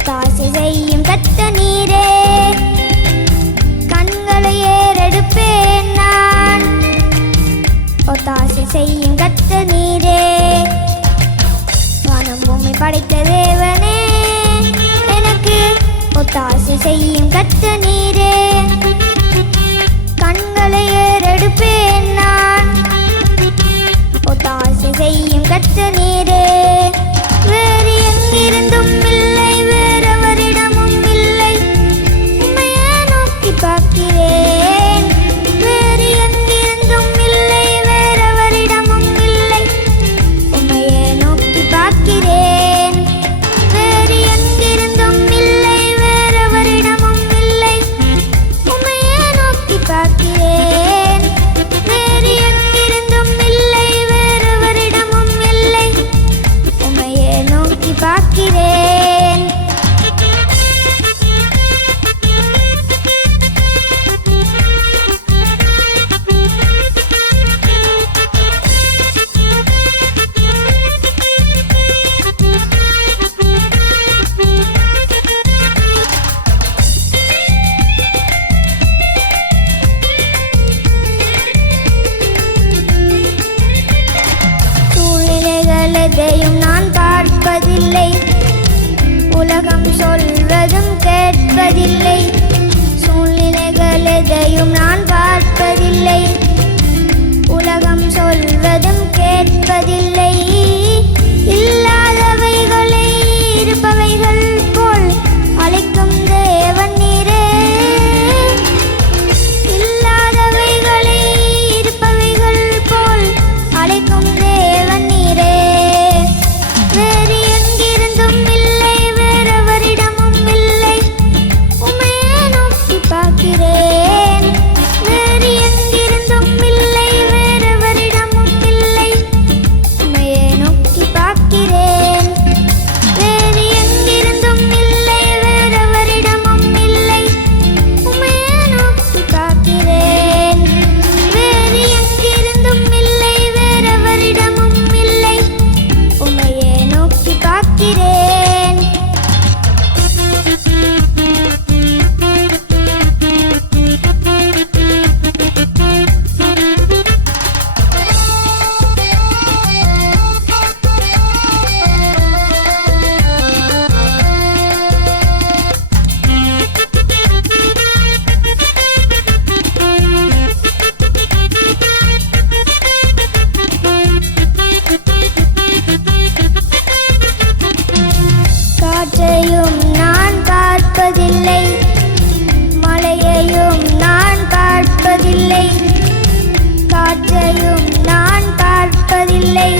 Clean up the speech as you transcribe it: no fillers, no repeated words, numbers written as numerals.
ஒத்தாசை செய்யும் கத்த நீரே, கண்களை ஏறெடுப்பேன் நான். ஒத்தாசை செய்யும் கத்த நீரே, வானம் பூமி படைத்த தேவனே, எனக்கு ஒத்தாசை செய்யும் கத்த நீரே, கண்களை ஏறெடுப்பேன் நான். ஒத்தாசை செய்யும் கத்த நீரே, வேறு எங்கிருந்தும் இல்லை, வேறவரிடமும் இல்லை, உம்மையே நோக்கி பார்க்கிறேன். வேறு எங்கிருந்தும் இல்லை, வேறவரிடமும் இல்லை, உம்மையே நோக்கி பார்க்கிறேன். வேறு எங்கிருந்தும் இல்லை, வேறவரிடமும் இல்லை, உம்மையே நோக்கி பார்க்கிறேன். வேறு எங்கிருந்தும் இல்லை, வேறவரிடமும் இல்லை, உம்மையே நோக்கி பார்க்கிறேன். சூழ்நிலைகள் எதையும் நான் பார்ப்பதில்லை, உலகம் சொல்வதும் கேட்பதில்லை. சூழ்நிலைகள் எதையும் நான் பார்ப்பதில்லை, உலகம் சொல்வதும் கேட்பதில்லை. இல்லாதவைகளை இருப்பவைகள் போல் அழைக்கும் தேவன் நீரே, இல்லாதவைகளை இருப்பவைகள் போல் அழைக்கும் தேவன் நீரே. வேறு எங்கிருந்தும் இல்லை, வேறவரிடமும் இல்லை, உம்மையே நோக்கி பார்க்கிறேன். வேறு எங்கிருந்தும் இல்லை, வேறவரிடமும் இல்லை, உம்மையே நோக்கி பார்க்கிறேன். வேறு எங்கிருந்தும் இல்லை, வேறவரிடமும் இல்லை, உம்மையே நோக்கி பார்க்கிறேன். வேறு எங்கிருந்தும் இல்லை, வேறவரிடமும் இல்லை, உம்மையே நோக்கி பார்க்கிறேன். காற்றையும் நான் பார்ப்பதில்லை, மழையையும் நான் பார்ப்பதில்லை. காற்றையும் நான் பார்ப்பதில்லை,